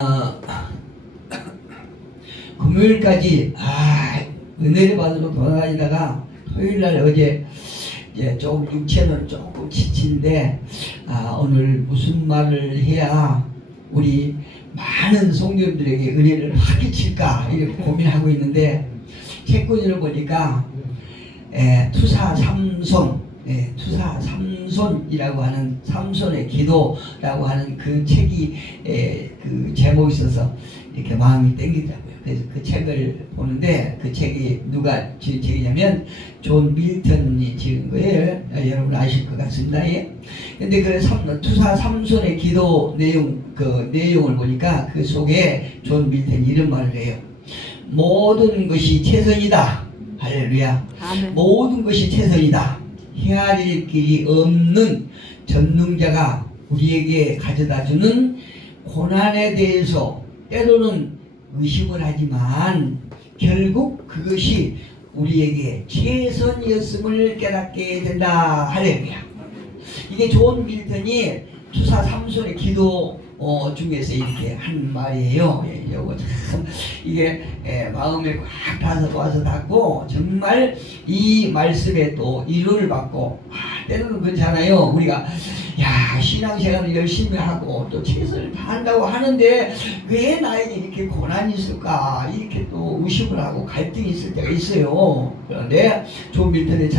어, 금요일까지 은혜를 받으러 돌아다니다가 토요일날 어제 조금 육체는 조금 지친데 오늘 무슨 말을 해야 우리 많은 성도님들에게 은혜를 확 끼칠까 이렇게 고민하고 있는데 책꽂이를 보니까 투사 삼손 투사 삼손이라고 하는 삼손의 기도라고 하는 그 책이 그 제목이 있어서 이렇게 마음이 땡기더라고요. 그래서 그 책을 보는데 그 책이 누가 지은 책이냐면 존 밀턴이 지은 거예요. 여러분 아실 것 같습니다. 근데 그 투사 삼손의 기도 내용을 보니까 그 속에 존 밀턴이 이런 말을 해요. 모든 것이 최선이다. 할렐루야. 아멘. 모든 것이 최선이다. 헤아릴 길이 없는 전능자가 우리에게 가져다주는 고난에 대해서 때로는 의심을 하지만 결국 그것이 우리에게 최선이었음을 깨닫게 된다. 할렐루야. 이게 존 밀턴이 투사 삼손의 기도 중에서 이렇게 한 말이에요. 요거 참 이게 마음에 꽉 와서 닿고 정말 이 말씀에 또 이론을 받고 때로는 그렇잖아요. 우리가 신앙생활을 열심히 하고 또 최선을 다한다고 하는데 왜 나에게 이렇게 고난이 있을까 이렇게 또 의심을 하고 갈등이 있을 때가 있어요. 그런데 존 밀턴의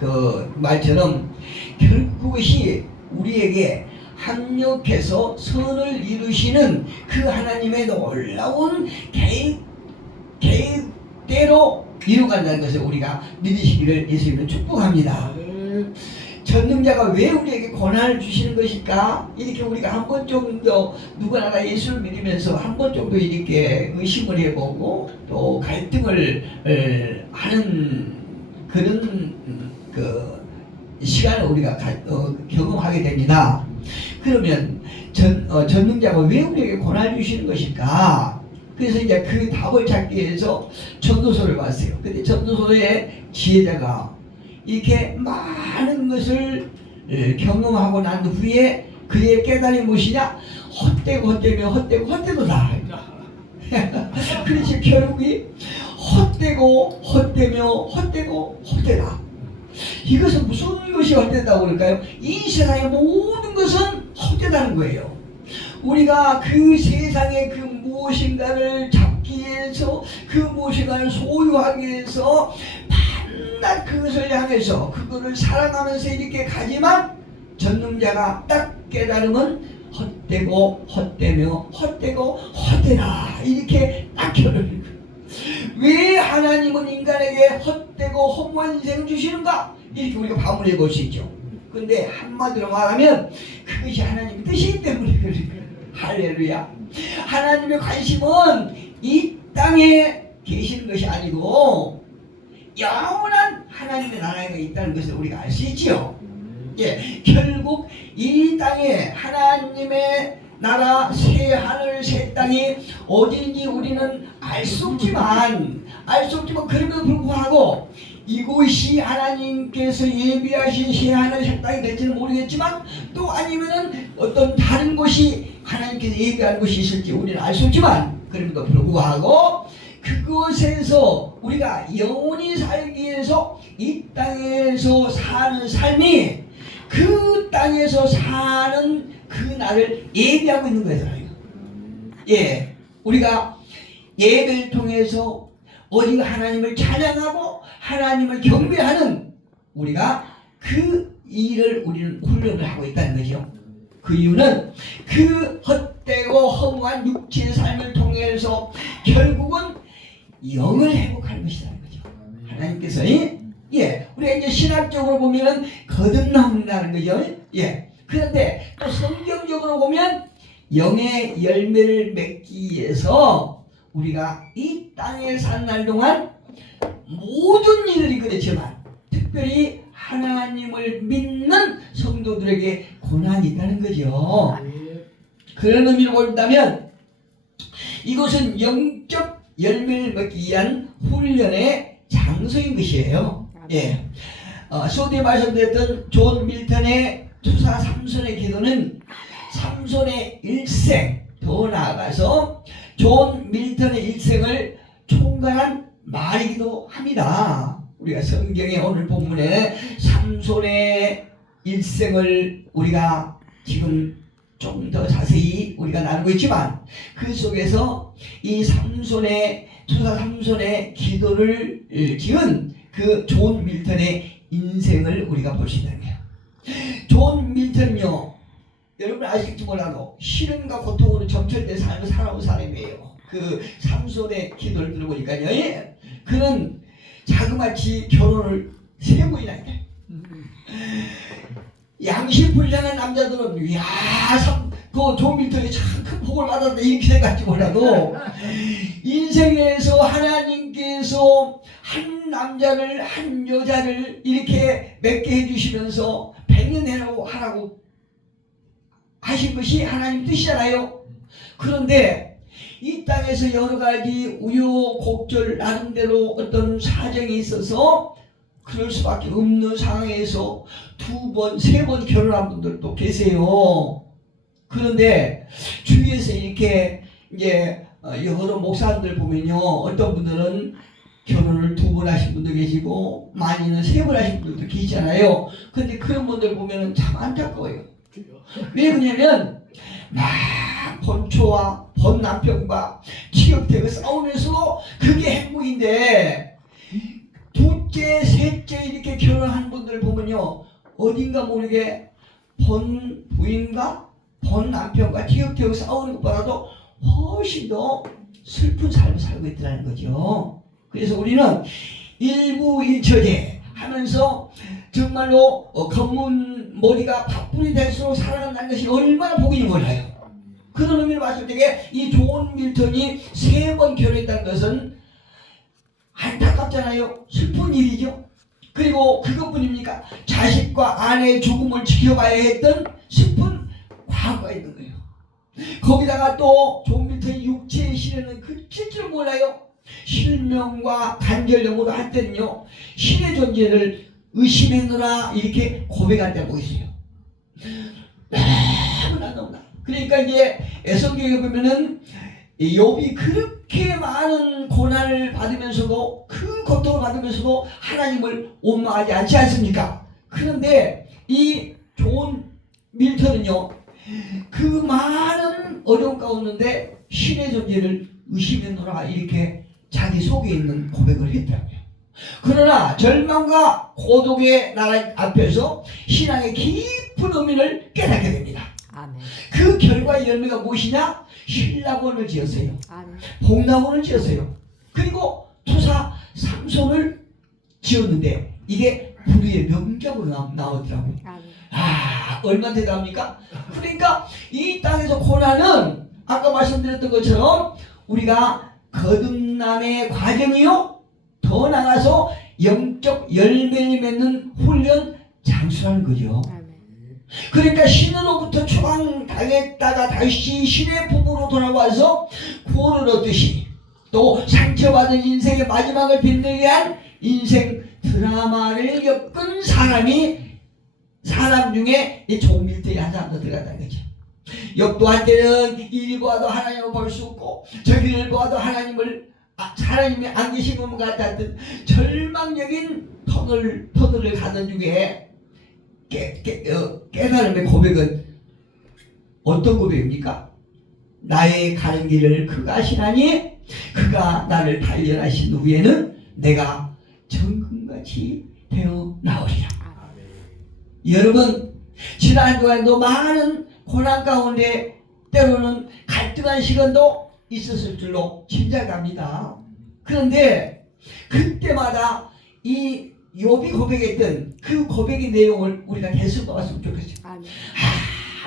그 말처럼 결국 그것이 우리에게 합력해서 선을 이루시는 그 하나님의 놀라운 계획대로 이루어간다는 것을 우리가 믿으시기를 예수님은 축복합니다. 전능자가 왜 우리에게 고난을 주시는 것일까? 이렇게 우리가 한 번 정도 누구나 예수를 믿으면서 한 번 정도 이렇게 의심을 해보고 또 갈등을 하는 그런 그 시간을 우리가 경험하게 됩니다. 그러면 전능자가 왜 우리에게 고난을 주시는 것일까? 그래서 이제 그 답을 찾기 위해서 전도서를 봤어요. 근데 전도서의 지혜자가 이렇게 많은 것을 경험하고 난 후에 그의 깨달음이 무엇이냐? 헛되도다. 그렇지 결국이 헛되다. 이것은 무슨 것이 헛되다고 그럴까요? 이 세상의 모든 것은 헛되다는 거예요. 우리가 그 세상의 그 무엇인가를 잡기 위해서 그 무엇인가를 소유하기 위해서 밤낮 그것을 향해서 그거를 사랑하면서 이렇게 가지만 전능자가 딱 깨달으면 헛되다 이렇게 딱 결론을 왜 하나님은 인간에게 헛되고 허무한 인생을 주시는가? 이렇게 우리가 반문해 볼 수 있죠. 근데 한마디로 말하면 그것이 하나님의 뜻이기 때문에 그래요. 할렐루야. 하나님의 관심은 이 땅에 계시는 것이 아니고 영원한 하나님의 나라가 있다는 것을 우리가 알 수 있지요. 결국 이 땅에 하나님의 나라 새 하늘 새 땅이 어딘지 우리는 알 수 없지만 그럼에도 불구하고 이곳이 하나님께서 예비하신 새 하늘 새 땅이 될지는 모르겠지만 또 아니면은 어떤 다른 곳이 하나님께서 예비한 곳이 있을지 우리는 알 수 없지만 그럼에도 불구하고 그곳에서 우리가 영원히 살기 위해서 이 땅에서 사는 삶이 그 땅에서 사는 그 날을 예비하고 있는 거잖아요. 우리가 예배를 통해서 어디가 하나님을 찬양하고 하나님을 경배하는 우리가 그 일을 우리는 훈련을 하고 있다는 거죠. 그 이유는 그 헛되고 허무한 육체의 삶을 통해서 결국은 영을 회복하는 것이라는 거죠. 하나님께서 우리가 이제 신학적으로 보면은 거듭난다는 거죠. 그런데 또 성경적으로 보면 영의 열매를 맺기 위해서 우리가 이 땅에 산 날 동안 모든 일들이 그렇지만 특별히 하나님을 믿는 성도들에게 고난이 있다는 거죠. 그런 의미로 본다면 이것은 영적 열매를 맺기 위한 훈련의 장소인 것이에요. 소디에 말씀드렸던 존 밀턴의 투사 삼손의 기도는 삼손의 일생 더 나아가서 존 밀턴의 일생을 총괄한 말이기도 합니다. 우리가 성경의 오늘 본문에 삼손의 일생을 우리가 지금 좀 더 자세히 우리가 나누고 있지만 그 속에서 이 삼손의 투사 삼손의 기도를 지은 그 존 밀턴의 인생을 우리가 볼 수 있는 거예요. 존 밀턴은요, 여러분 아실지 몰라도 시련과 고통으로 점철된 삶을 살아온 사람이에요. 그 삼손의 기도를 들어보니까요, 예. 그는 자그마치 결혼을 3번이나 했대. 양심불량한 남자들은 그존 밀턴이 참 큰 복을 받았다 이렇게 생각할지 몰라도 인생에서 하나님께서 한 남자를 한 여자를 이렇게 맺게 해주시면서 100년 하라고 하신 것이 하나님 뜻이잖아요. 그런데 이 땅에서 여러 가지 우여곡절 나름대로 어떤 사정이 있어서 그럴 수밖에 없는 상황에서 2번, 3번 결혼한 분들도 계세요. 그런데 주위에서 이렇게 이제 여러 목사님들 보면요, 어떤 분들은 결혼을 2번 하신 분도 계시고 많이는 3번 하신 분들도 계시잖아요. 근데 그런 분들 보면은 참 안타까워요. 왜 그러냐면 막 본초와 본 남편과 티격태격 싸우면서도 그게 행복인데 둘째, 셋째 이렇게 결혼한 분들 보면요, 어딘가 모르게 본 부인과 본 남편과 티격태격 싸우는 것보다도 훨씬 더 슬픈 삶을 살고 있다는 거죠. 그래서 우리는 일부일처제 하면서 정말로 검은 머리가 밥풀이 될수록 살아간다는 것이 얼마나 복인지 몰라요. 그런 의미를 봤을 때 이 존 밀턴이 3번 결혼했다는 것은 안타깝잖아요. 슬픈 일이죠. 그리고 그것뿐입니까? 자식과 아내의 죽음을 지켜봐야 했던 슬픈 과거가 있는 거예요. 거기다가 또 존 밀턴이 육체의 시련은 그칠 줄 몰라요. 실명과 간절령으로 할 때는요, 신의 존재를 의심했느라 이렇게 고백할 때가 있어요. 너무나. 그러니까 이제 성경에 보면은 욥이 그렇게 많은 고난을 받으면서도 큰 고통을 받으면서도 하나님을 원망하지 않지 않습니까? 그런데 이 존 밀턴은요, 그 많은 어려움 가운데 신의 존재를 의심했노라 이렇게 자기 속에 있는 고백을 했더라고요. 그러나 절망과 고독의 나라 앞에서 신앙의 깊은 의미를 깨닫게 됩니다. 아멘. 그 결과의 열매가 무엇이냐? 신라곤을 지었어요. 아멘. 복락곤을 지었어요. 그리고 투사 삼손을 지었는데 이게 불의의 명작으로 나오더라고요. 얼마나 대단합니까? 그러니까 이 땅에서 고난은 아까 말씀드렸던 것처럼 우리가 거듭남의 과정이요, 더 나가서 영적 열매를 맺는 훈련 장수라는 거죠. 그러니까 신으로부터 추방당했다가 다시 신의 품으로 돌아와서 구원을 얻듯이 또 상처받은 인생의 마지막을 빛내기 위한 인생 드라마를 겪은 사람 중에 이 존 밀턴이 한 사람도 들어간다는 거죠. 욥도 한때는 이리 보아도 하나님을 볼 수 없고 저기를 보아도 하나님이 안 계신 것 같았던 절망적인 터널을 가는 중에 깨달음의 고백은 어떤 고백입니까? 나의 가는 길을 그가 아시나니 그가 나를 단련하신 후에는 내가 정금같이 되어 나오리라. 여러분, 지난 주간도 많은 고난 가운데 때로는 갈등한 시간도 있었을 줄로 짐작합니다. 그런데 그때마다 이 욥이 고백했던 그 고백의 내용을 우리가 계속 봤으면 좋겠어요.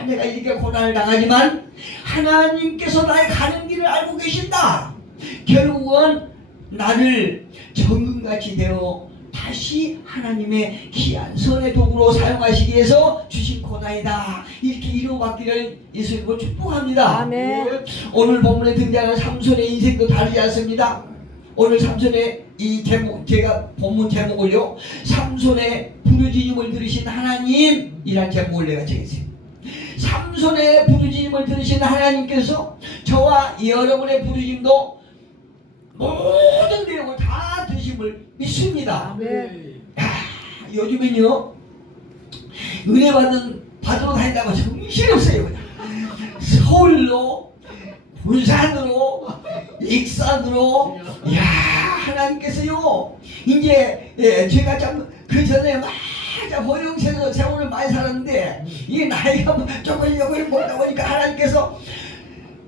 내가 이렇게 고난을 당하지만 하나님께서 나의 가는 길을 알고 계신다. 결국은 나를 정금같이 되어 다시 하나님의 귀한 선의 도구로 사용하시기 위해서 주신 고난이다. 이렇게 이루어받기를 예수님으로 축복합니다. 아멘. 오늘 본문에 등장하는 삼손의 인생도 다르지 않습니다. 오늘 삼손의 이 제목, 제가 본문 제목을요, 삼손의 부르짖음을 들으신 하나님이란 제목을 내가 정했어요. 삼손의 부르짖음을 들으신 하나님께서 저와 여러분의 부르심도 모든 내용을 다 드심을 믿습니다. 요즘엔요 은혜 받으러 다닌다고 정신없어요. 그냥 서울로 부산으로 익산으로 야 하나님께서요 이제 제가 참 그 전에 막 호영세로 세월을 많이 살았는데 이 나이가 조금 먹다 보니까 하나님께서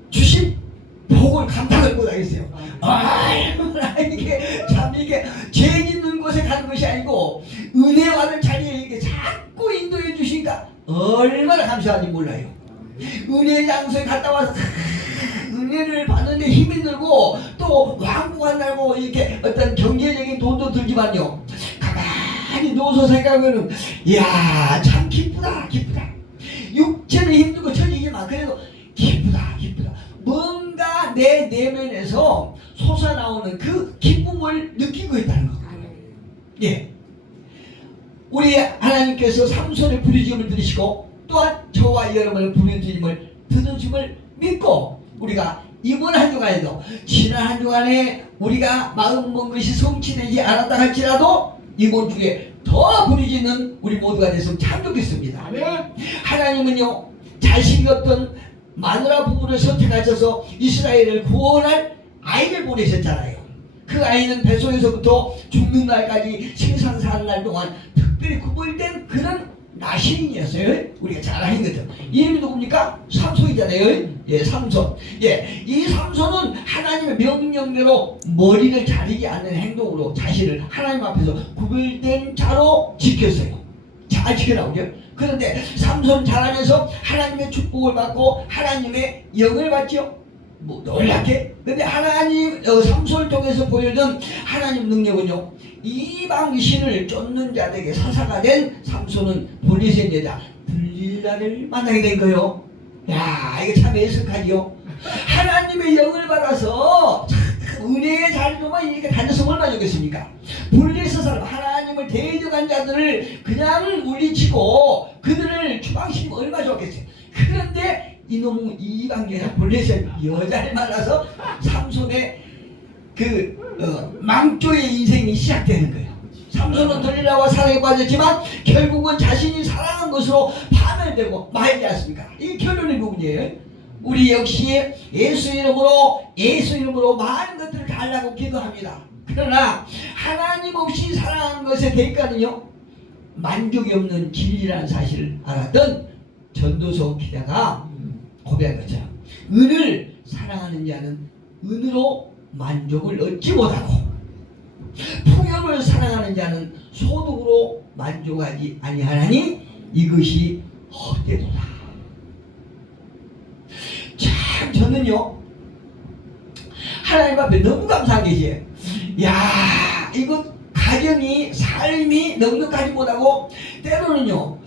주신 복을 감당을 못하겠어요. 얼마나 이게 참 이게 죄 있는 곳에 가는 것이 아니고 은혜 받을 자리에 이렇게 자꾸 인도해 주시니까 얼마나 감사한지 몰라요. 은혜 장소에 갔다 와서 은혜를 받는데 힘이 들고 또 왕국한다고 이렇게 어떤 경제적인 돈도 들지만요 가만히 누워서 생각하면 이야 참 기쁘다. 육체는 힘들고 처지지만 그래도 기쁘다. 뭔가 내 내면에서 솟아나오는 그 기쁨을 느끼고 있다는 거. 예, 우리 하나님께서 삼손의 부르짖음을 들으시고 또한 저와 여러분의 부르짖음을 들으심을 믿고 우리가 이번 한 주간에도 지난 한 주간에 우리가 마음먹은 것이 성취되지 않았다 할지라도 이번 주에 더 부르짖는 우리 모두가 됐으면 참 좋겠습니다. 하나님은요 자식이 없던 마누라 부부를 선택하셔서 이스라엘을 구원할 아이를 보내셨잖아요. 그 아이는 뱃속에서부터 죽는 날까지 세상 사는 날 동안 특별히 구별된 그런 나시인이었어요. 우리가 잘 아는 거죠. 이름이 누굽니까? 삼손이잖아요. 예, 삼손. 예, 이 삼손은 하나님의 명령대로 머리를 자르지 않는 행동으로 자신을 하나님 앞에서 구별된 자로 지켰어요. 잘 지켜나오죠. 그런데 삼손 자라면서 하나님의 축복을 받고 하나님의 영을 받죠. 뭐 놀랍게. 근데 하나님 삼손을 통해서 보여준 하나님 능력은요 이방 신을 쫓는 자들에게 사사가 된 삼손은 보리색 여자 들릴라를 만나게 된 거요. 야 이거 참 애석하지요. 하나님의 영을 받아서 은혜의 자리로만 이렇게 다녔으면 얼마나 좋겠습니까? 블레셋 사람 하나님을 대적한 자들을 그냥 물리치고 그들을 추방시키면 얼마나 좋겠어요. 그런데 이놈 이방계가 블레셋 여자를 만나서 삼손의 망조의 인생이 시작되는 거예요. 삼손은 들릴라와 사랑에 빠졌지만 결국은 자신이 사랑한 것으로 파멸되고 말지 않습니까? 이 결론이 누구예요? 우리 역시 예수 이름으로 많은 것들을 달라고 기도합니다. 그러나 하나님 없이 사랑한 것의 대가는요 만족이 없는 진리라는 사실을 알았던 전도서 기자가 고백한 것처럼 은을 사랑하는 자는 은으로 만족을 얻지 못하고 풍요를 사랑하는 자는 소득으로 만족하지 아니하나니 이것이 헛되도다. 참 저는요 하나님 앞에 너무 감사한 것이에요. 야 이거 가정이 삶이 넉넉하지 못하고 때로는요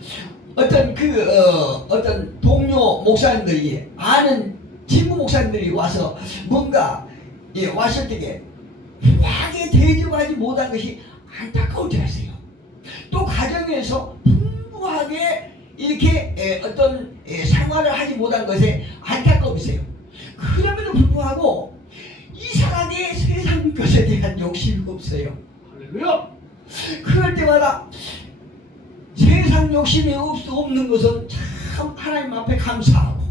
어떤 동료 목사님들이 아는 친구 목사님들이 와서 뭔가 왔을 때에 훌하게 대접하지 못한 것이 안타까울 때가 있어요. 또 가정에서 풍부하게 이렇게 어떤 생활을 하지 못한 것에 안타까움이 있어요. 그럼에도 불구하고 이상하게 세상 것에 대한 욕심이 없어요. 할렐루야! 그럴 때마다 세상 욕심이 없는 것은 참 하나님 앞에 감사하고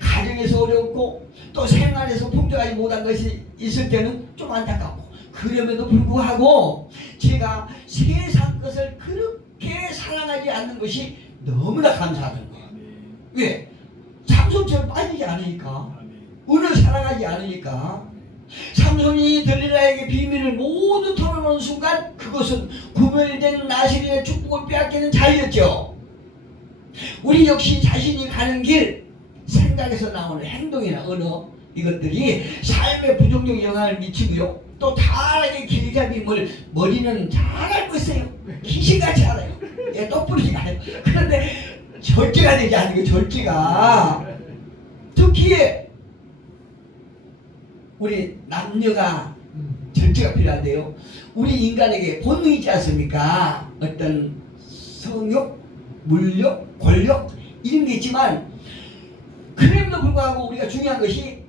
가정에서 어렵고 또 생활에서 풍족하지 못한 것이 있을 때는 좀 안타깝고 그럼에도 불구하고 제가 세상 것을 그렇게 사랑하지 않는 것이 너무나 감사하는 거예요. 왜? 삼손처럼 빠지지 않으니까 은을 사랑하지 않으니까 삼손이 들릴라에게 비밀을 모두 털어놓은 순간 그것은 구별된 나실인의 축복을 빼앗기는 자리였죠. 우리 역시 자신이 가는 길 생각에서 나오는 행동이나 언어 이것들이 삶에 부정적 영향을 미치고요. 또 다르게 길잡임을 머리는 잘 알고 있어요. 귀신같이 알아요. 예, 똑부러지가 않아요. 그런데 절제가 되지 않는 거 절제가 특히 우리 남녀가 절제가 필요한데요. 우리 인간에게 본능이 있지 않습니까? 어떤 성욕, 물욕, 권력 이런 게 있지만 그럼에도 불구하고 우리가 중요한 것이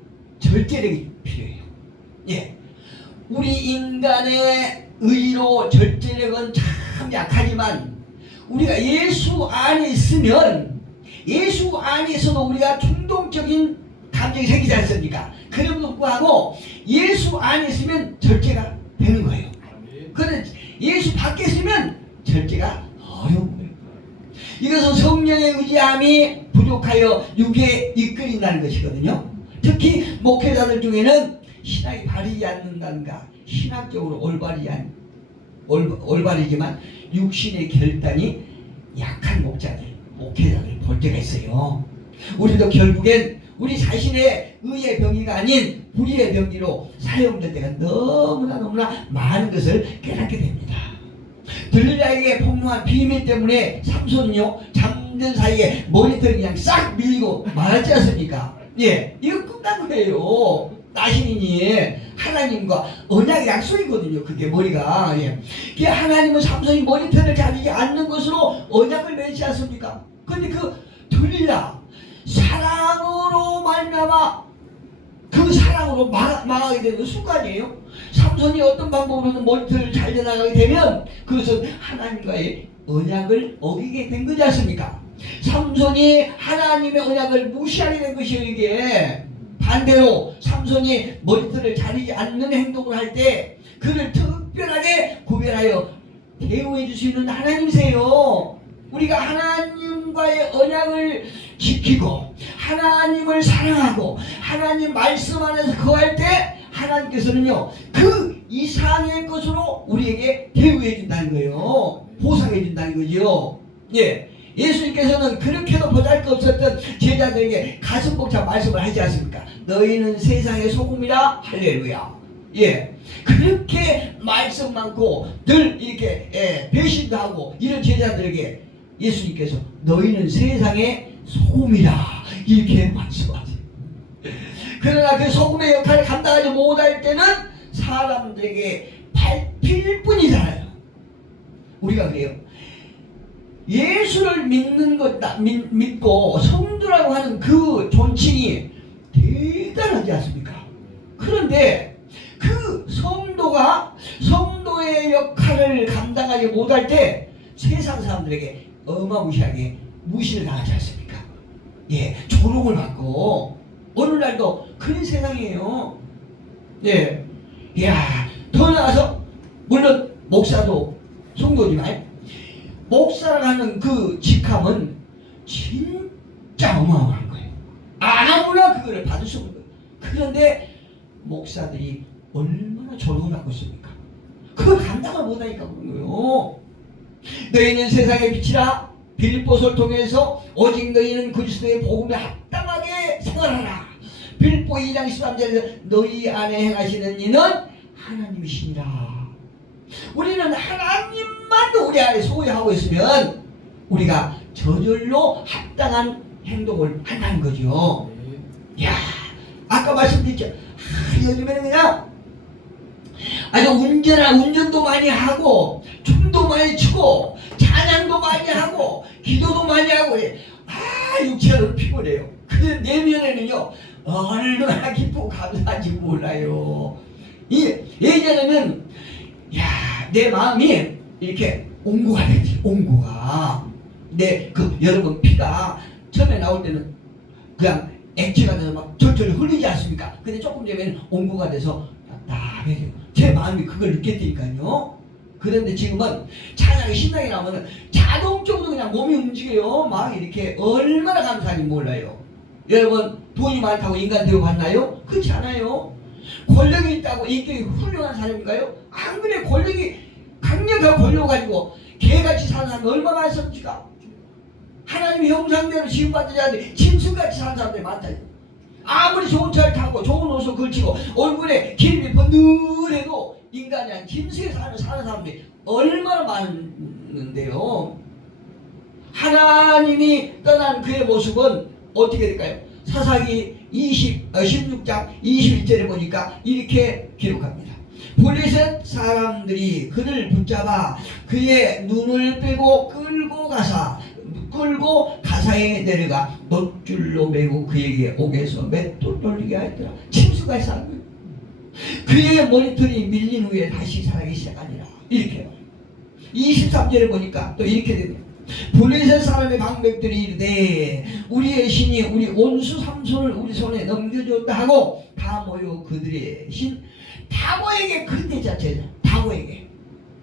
절제력이 필요해요. 예. 우리 인간의 의로 절제력은 참 약하지만 우리가 예수 안에 있으면 예수 안에서도 우리가 충동적인 감정이 생기지 않습니까? 그럼에도 불구하고 예수 안에 있으면 절제가 되는 거예요. 그런데 예수 밖에 있으면 절제가 어려운 거예요. 이것은 성령의 의지함이 부족하여 육에 이끌린다는 것이거든요. 특히 목회자들 중에는 신학이 바르지 않는다는가, 신학적으로 올바르지만 육신의 결단이 약한 목회자들 볼 때가 있어요. 우리도 결국엔 우리 자신의 의의 병이가 아닌 불의의 병기로 사용될 때가 너무나 많은 것을 깨닫게 됩니다. 들릴라에게 폭로한 비밀 때문에 삼손은요, 잠든 사이에 머리털을 그냥 싹 밀리고 말았지 않습니까? 예, 이거 끝난 거예요. 나신이니 하나님과 언약의 약속이거든요. 그게 머리가. 예. 그게 하나님은 삼손이 머리털을 가리지 않는 것으로 언약을 맺지 않습니까? 근데 그 들릴라 사랑으로 말미암아 그 사랑으로 망하게 되는 순간이에요. 삼손이 어떤 방법으로든 머리털을 잘려나가게 되면 그것은 하나님과의 언약을 어기게 된 거지 않습니까? 삼손이 하나님의 언약을 무시하게 된 것이에요. 이게 반대로 삼손이 머리털을 자르지 않는 행동을 할 때 그를 특별하게 구별하여 대우해 줄 수 있는 하나님이세요. 우리가 하나님과의 언약을 지키고 하나님을 사랑하고 하나님 말씀 안에서 거할 때 하나님께서는요 그 이상의 것으로 우리에게 대우해 준다는 거예요. 보상해 준다는 거죠. 예. 예수님께서는 그렇게도 보잘것없었던 제자들에게 가슴 벅찬 말씀을 하지 않습니까? 너희는 세상의 소금이라. 할렐루야. 예. 그렇게 말씀 많고 늘 이렇게 배신도 하고 이런 제자들에게 예수님께서 너희는 세상의 소금이라 이렇게 말씀하세요. 그러나 그 소금의 역할을 감당하지 못할 때는 사람들에게 밟힐 뿐이잖아요. 우리가 그래요. 예수를 믿는 것, 믿고 성도라고 하는 그 존칭이 대단하지 않습니까? 그런데 그 성도의 역할을 감당하지 못할 때 세상 사람들에게 어마무시하게 무시를 당하지 않습니까? 예, 조롱을 받고 오늘날도 그런 세상이에요. 예, 이야, 더 나아가서 물론 목사도 성도지만 목사라고 하는 그 직함은 진짜 어마어마한 거예요. 아무나 그거를 받을 수 없는 거예요. 그런데 목사들이 얼마나 조롱을 받고 있습니까? 그걸 감당을 못하니까 그런 거예요. 너희는 세상의 빛이라. 빌립보서를 통해서 오직 너희는 그리스도의 복음에 합당하게 생활하라. 빌립보 2장 13절에서 너희 안에 행하시는 이는 하나님이시니라. 우리는 하나님만 우리 안에 소유하고 있으면 우리가 저절로 합당한 행동을 한다는 거죠. 야, 아까 말씀드렸죠. 요즘에는 그냥 아주 운전도 많이 하고 춤도 많이 추고 찬양도 많이 하고 기도도 많이 하고 육체로 피곤해요. 근데 내면에는요 얼마나 기쁘고 감사한지 몰라요. 예전에는 내 마음이 이렇게 옹고가 되지. 옹고가 여러분 피가 처음에 나올 때는 그냥 액체가 돼서 막 절절 흘리지 않습니까? 근데 조금 되면 옹고가 돼서 답답해요. 제 마음이 그걸 느꼈으니까요. 그런데 지금은 찬양이 신나게 나오면 자동적으로 그냥 몸이 움직여요. 막 이렇게 얼마나 감사한지 몰라요. 여러분 돈이 많다고 인간 대우 받나요? 그렇지 않아요. 권력이 있다고 인격이 훌륭한 사람인가요? 안 그래. 권력이 강력한 권력 가지고 개같이 사는 사람이 얼마나 많습니까? 하나님의 형상대로 지음받은 자들이 짐승같이 사는 사람들이 많다. 아무리 좋은 차를 타고 좋은 옷을 걸치고 얼굴에 기름이 번들해도 인간이 아닌 짐승에 사는 사람들이 얼마나 많은데요. 하나님이 떠난 그의 모습은 어떻게 될까요? 사사기 16장 21절에 보니까 이렇게 기록합니다. 블레셋 사람들이 그를 붙잡아 그의 눈을 빼고 끌고 끌고 가사에 내려가 놋줄로 매고 그에게 옥에서 맷돌 돌리게 하였더라. 침수가 있어. 그의 머리털이 밀린 후에 다시 살아기 시작하니라. 이렇게 23절에 보니까 또 이렇게 됩니다. 블레셋 사람의 방백들이 이르되 우리의 신이 우리 온수 삼손을 우리 손에 넘겨줬다 하고 다 모여 그들의 신 다고에게, 그때 자체죠. 다고에게,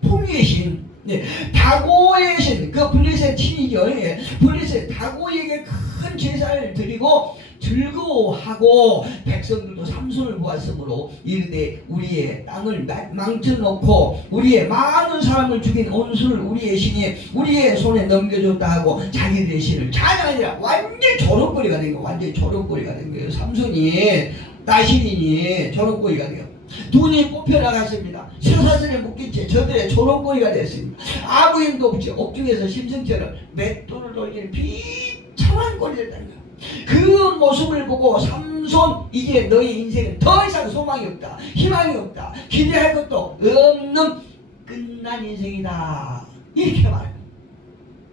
풍류의 신, 네, 다고의 신, 그 블레셋 신이죠. 예, 블레셋 다고에게 큰 제사를 드리고 즐거워하고 백성들도 삼손을 보았으므로 이르되 우리의 땅을 망쳐놓고 우리의 많은 사람을 죽인 온수를 우리의 신이 우리의 손에 넘겨줬다 하고 자기들의 신을 찬양하니라. 완전 조롱거리가 된 거예요. 완전 조롱거리가 된 거예요. 삼손이 나시린이 조롱거리가 돼요. 눈이 뽑혀나갔습니다. 쇠사슬에 묶인 채 저들의 조롱거리가 됐습니다. 아무 힘도 없이 옥중에서 심승처럼 맷돌을 돌리는 비참한 꼴이 됐다는 거예요. 그 모습을 보고 삼손, 이제 너의 인생은 더 이상 소망이 없다, 희망이 없다, 기대할 것도 없는 끝난 인생이다, 이렇게 말해요.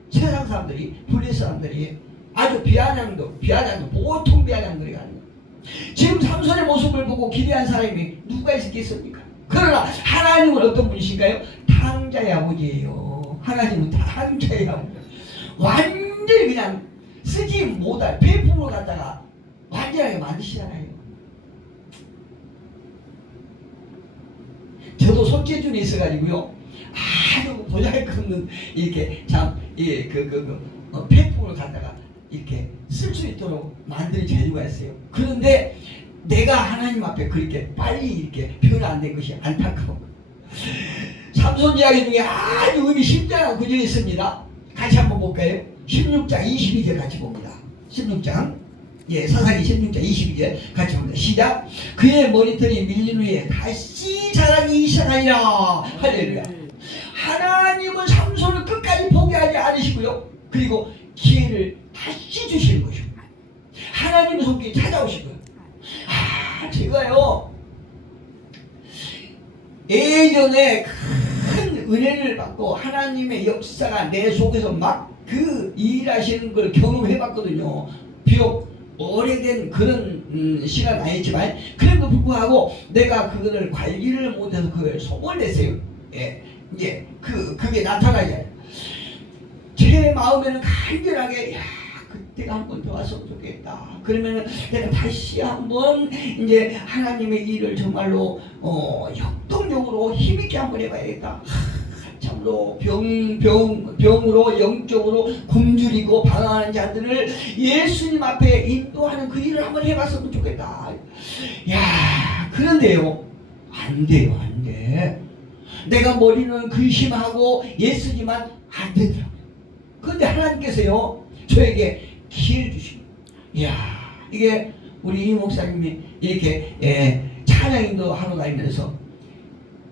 세상 사람들이, 블레셋 사람들이 아주 비아냥도 보통 비아냥거리가 아니에요. 지금 삼손의 모습을 보고 기대한 사람이 누가 있겠습니까? 그러나 하나님은 어떤 분이신가요? 탕자의 아버지예요. 하나님은 탕자의 아버지. 완전히 그냥 쓰지 못할 배품을 갖다가 완전하게 만드시잖아요. 저도 손재주는 있어가지고요, 아주 보잘것없는 이렇게 참 폐품을 갖다가 이렇게 쓸 수 있도록 만드는 재주가 있어요. 그런데 내가 하나님 앞에 그렇게 빨리 이렇게 변화 안 된 것이 안타까워. 삼손 이야기 중에 아주 의미 심장한 구절이 있습니다. 같이 한번 볼까요? 16장 22절 같이 봅니다. 16장, 예, 사사기 16장 22절 같이 봅니다. 시작. 그의 머리털이 밀린 후에 다시 자라기 시작하니라. 할렐루야. 하나님은 삼손을 끝까지 포기하지 않으시고요, 그리고 기회를 다시 주시는 것이고, 하나님의 손길이 찾아오시고요. 제가요 예전에 큰 은혜를 받고 하나님의 역사가 내 속에서 막 그 일하시는 걸 경험해봤거든요. 비록 오래된 그런 시간 아니지만, 그럼에도 불구하고 내가 그거를 관리를 못해서 그걸 소홀했어요. 예, 이제 그게 나타나잖아요. 제 마음에는 간절하게, 야, 그때가 한 번 더 왔으면 좋겠다. 그러면은 내가 다시 한번 이제 하나님의 일을 정말로 역동적으로 힘있게 한번 해봐야겠다. 참으로 병으로 영적으로 굶주리고 방황하는 자들을 예수님 앞에 인도하는 그 일을 한번 해봤으면 좋겠다. 야, 그런데요, 안 돼요, 안 돼. 내가 머리는 근심하고 예수지만 안 되더라고요. 그런데 하나님께서요, 저에게 기회를 주시고, 이야, 이게 우리 이 목사님이 이렇게 찬양인도 하러 다니면서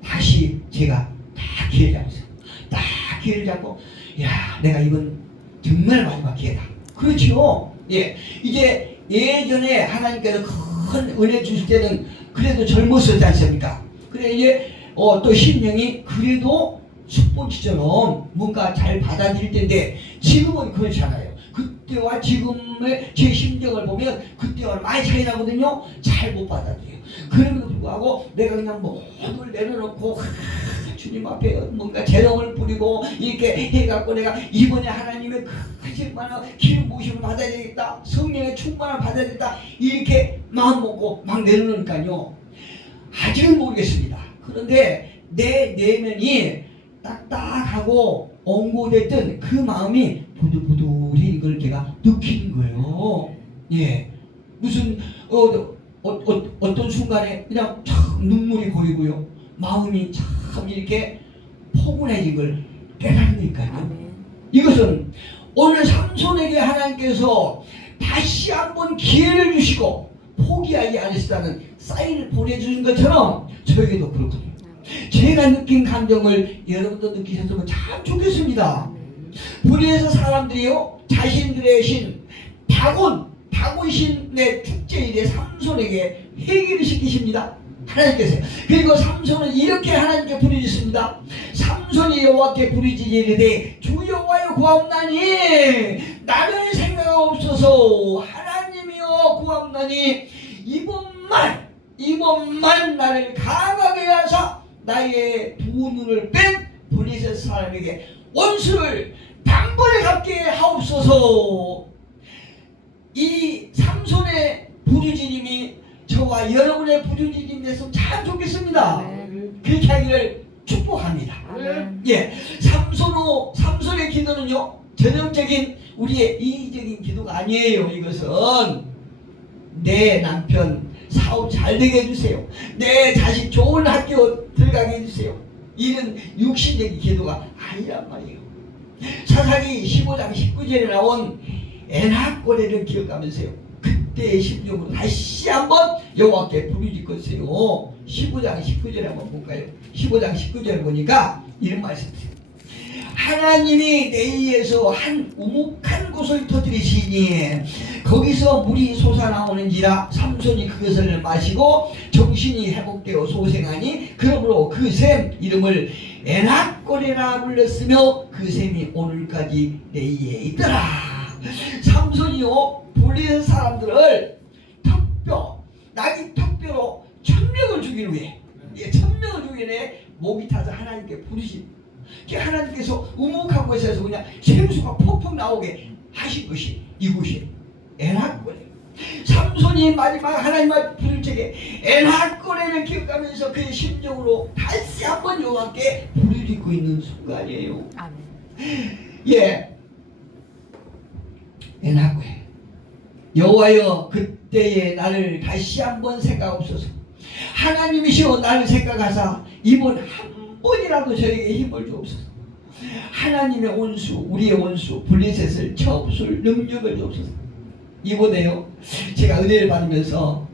다시 제가 딱 기회를 잡았어요. 딱 기회를 잡고, 야, 내가 이건 정말 마지막 기회다. 그렇죠. 예, 이제 예전에 하나님께서 큰 은혜 주실 때는 그래도 젊었었지 않습니까? 그래 이제 또 심령이 그래도 숯본치처럼 뭔가 잘 받아들일 텐데, 지금은 그렇지 않아요. 그때와 지금의 제 심정을 보면 그때와 많이 차이 나거든요. 잘 못 받아들여요. 그럼에도 불구하고 내가 그냥 모두를 내려놓고 주님 앞에 뭔가 재롱을 부리고 이렇게 해갖고 내가 이번에 하나님의 크신 기름 부으심을 받아야 되겠다, 성령의 충만을 받아야 되겠다, 이렇게 마음 먹고 막 내려놓으니까요, 아직은 모르겠습니다. 그런데 내 내면이 딱딱하고 옹고됐던 그 마음이 부들부들히 이걸 제가 느끼는 거예요. 예, 무슨 어떤 순간에 그냥 참 눈물이 고이고요, 마음이 참 이렇게 포근해진 걸 깨달으니까요. 이것은 오늘 삼손에게 하나님께서 다시 한번 기회를 주시고 포기하지 않으시다는 사인을 보내주신 것처럼 저에게도 그렇거든요. 제가 느낀 감정을 여러분도 느끼셨으면 참 좋겠습니다. 불의에서 사람들이요, 자신들의 신 다곤신의 축제일에 삼손에게 회개를 시키십니다. 하나님께서. 그리고 삼손은 이렇게 하나님께 부르짖습니다. 삼손이 여호와께 부르짖으되 주 여호와여 구하옵나니 나를 생각 없어서. 하나님이여 구하옵나니 이번만 나를 강하게 하사 나의 두 눈을 뺀 블레셋 사람에게 원수를 단번에 갚게 하옵소서. 이 삼손의 부르짖음이 저와 여러분의 부르짖음이 됐으면 참 좋겠습니다. 그렇게 하기를 축복합니다. 예, 삼손의 기도는요 전형적인 우리의 이기적인 기도가 아니에요. 이것은 내 남편 사업 잘 되게 해주세요. 내 자식 좋은 학교 들어가게 해주세요. 이런 육신적인 기도가 아니란 말이에요. 사사기 15장 19절에 나온 에낙고레를 기억하면서요, 그때의 심정으로 다시 한번 여호와께 부르짖었어요. 15장 19절에 한번 볼까요? 15장 19절을 보니까 이런 말씀이세요. 하나님이 내 위에서 한 우묵한 곳을 터뜨리시니 거기서 물이 솟아나오는지라 삼손이 그것을 마시고 정신이 회복되어 소생하니 그러므로 그 샘 이름을 에낙고레라 불렀으며 그 샘이 오늘까지 내 위에 있더라. 삼손이요 블레셋 사람들을 낙이 턱뼈로 1000명을 죽이기 위해 1000명을 죽이기 위해 목이 타서 하나님께 부르신, 하나님께서 우묵한 곳에서 그냥 생수가 폭폭 나오게 하신 것이 이곳이 에낙고레. 삼손이 마지막 하나님 앞에 부를 적에 에낙고레를 기억하면서 그의 심정으로 다시 한번 여호와께 부르짖고 있는 순간이에요. 예, 에낙고레. 여호와여 그때에 나를 다시 한번 생각하옵소서. 하나님이시여 나를 생각하사 이번 한 번이라도 저에게 힘을 주옵소서. 하나님의 원수, 우리의 원수 블레셋을 쳐부술 능력을 주옵소서. 이번에요 제가 은혜를 받으면서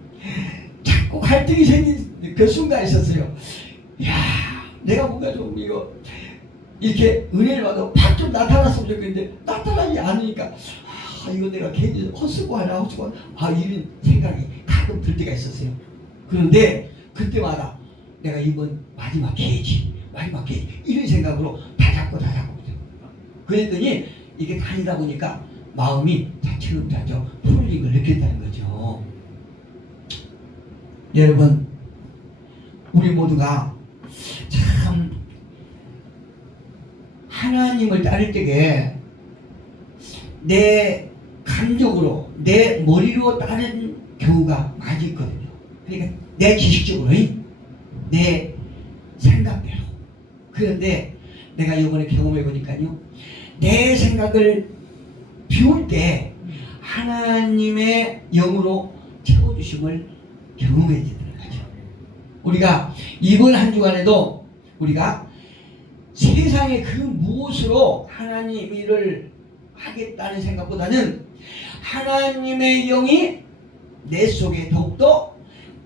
자꾸 갈등이 생긴 그 순간이 있었어요. 야, 내가 뭔가 좀 이렇게 은혜를 받아 팍 좀 나타났으면 좋겠는데 나타나지 않으니까 이거 내가 괜히 헛쓰고 하나 이런 생각이 가끔 들 때가 있었어요. 그런데 그때마다 내가 이번 마지막 기회지 이런 생각으로 다잡고 그랬더니 이게 다니다 보니까 마음이 차츰 풀린 걸 느꼈다는 거죠. 여러분, 우리 모두가 참 하나님을 따를 때에 내 감정으로 내 머리로 따르는 경우가 많이 있거든요. 그러니까 내 지식적으로 내 생각대로. 그런데 내가 이번에 경험해 보니까요, 내 생각을 비울 때 하나님의 영으로 채워주심을 경험해 지는 거죠. 우리가 이번 한 주간에도 우리가 세상의 그 무엇으로 하나님 일을 하겠다는 생각보다는 하나님의 영이 내 속에 더욱더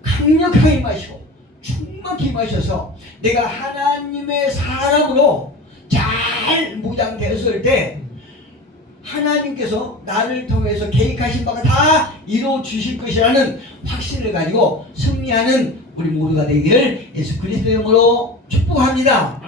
강력하게 임하시고 충만히 임하셔서 내가 하나님의 사람으로 잘 무장되었을 때 하나님께서 나를 통해서 계획하신 바가 다 이루어 주실 것이라는 확신을 가지고 승리하는 우리 모두가 되기를 예수 그리스도의 이름으로 축복합니다.